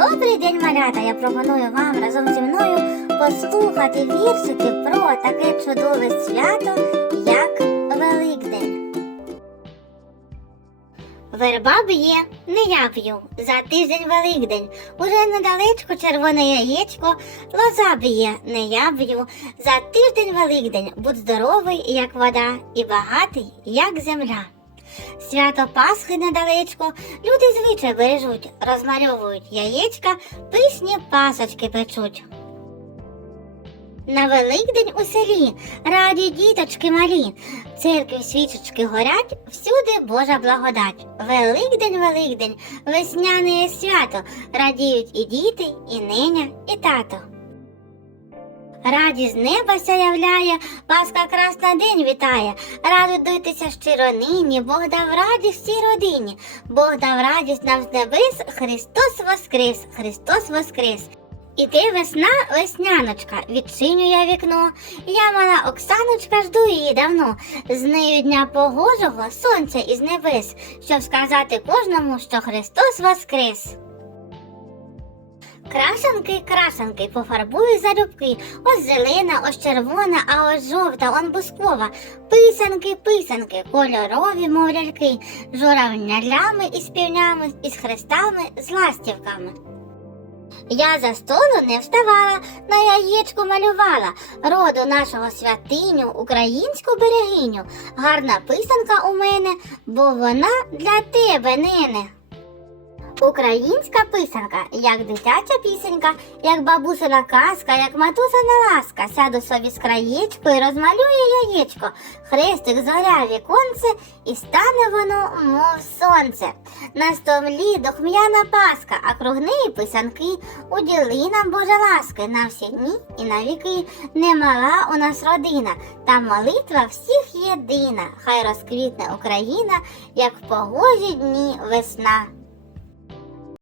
Добрий день, малята! Я пропоную вам разом зі мною послухати віршики про таке чудове свято, як Великдень. Верба б'є, не я п'ю, за тиждень Великдень. Уже недалечко червоне яєчко, лоза б'є, не я б'ю. За тиждень Великдень будь здоровий, як вода, і багатий, як земля. Свято Пасхи недалечко, люди звичай бережуть, розмальовують яєчка, писні пасочки печуть. На Великдень у селі раді діточки малі, церкві свічечки горять, всюди Божа благодать. Великдень, Великдень, весняне свято, радіють і діти, і неня, і тато. Радість неба сяявляє, Пасха красна день вітає. Радуйтеся щиро нині, Бог дав радість всій родині. Бог дав радість нам з небес, Христос воскрес, Христос воскрес. Іде весна, весняночка, відчиню я вікно. Я мала Оксаночка, жду її давно. З нею дня погожого, сонця із небес, щоб сказати кожному, що Христос воскрес. Крашанки, крашанки, пофарбую залюбки. Ось зелена, ось червона, а ось жовта, он бускова. Писанки, писанки, кольорові, мов ляльки, журавлями із півнями, із хрестами, з ластівками. Я за столу не вставала, на яєчку малювала роду нашого святиню, українську берегиню. Гарна писанка у мене, бо вона для тебе, нене. Українська писанка, як дитяча пісенька, як бабусина казка, як матусина ласка, сяду собі з краєчку і розмалює яєчко, хрестик зоря віконце, і стане воно, мов сонце. На стомлі дохм'яна паска, а круг неї писанки, уділи нам Боже ласки на всі дні і на віки. Немала у нас родина, та молитва всіх єдина. Хай розквітне Україна, як в погожі дні весна.